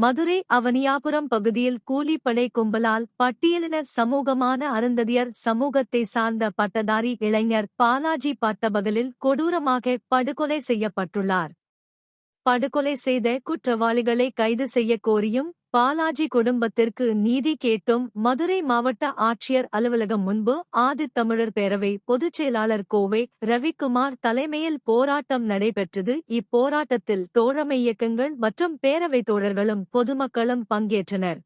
மதுரை அவனியாபுரம் பகுதியில் கூலிப்படை கும்பலால் பட்டியலினர் சமூகமான அருந்ததியர் சமூகத்தை சார்ந்த பட்டதாரி இளைஞர் பாலாஜி பட்டபகலில் கொடூரமாக படுகொலை செய்யப்பட்டுள்ளார். படுகொலை செய்த குற்றவாளிகளை கைது செய்யக் கோரியும் பாலாஜி குடும்பத்திற்கு நீதி கேட்டும் மதுரை மாவட்ட ஆட்சியர் அலுவலகம் முன்பு ஆதித்தமிழர் பேரவை பொதுச்செயலாளர் கோவை ரவிக்குமார் தலைமையில் போராட்டம் நடைபெற்றது. இப்போராட்டத்தில் தோழமை இயக்கங்கள் மற்றும் பேரவைத் தோழர்களும் பொதுமக்களும் பங்கேற்றனர்.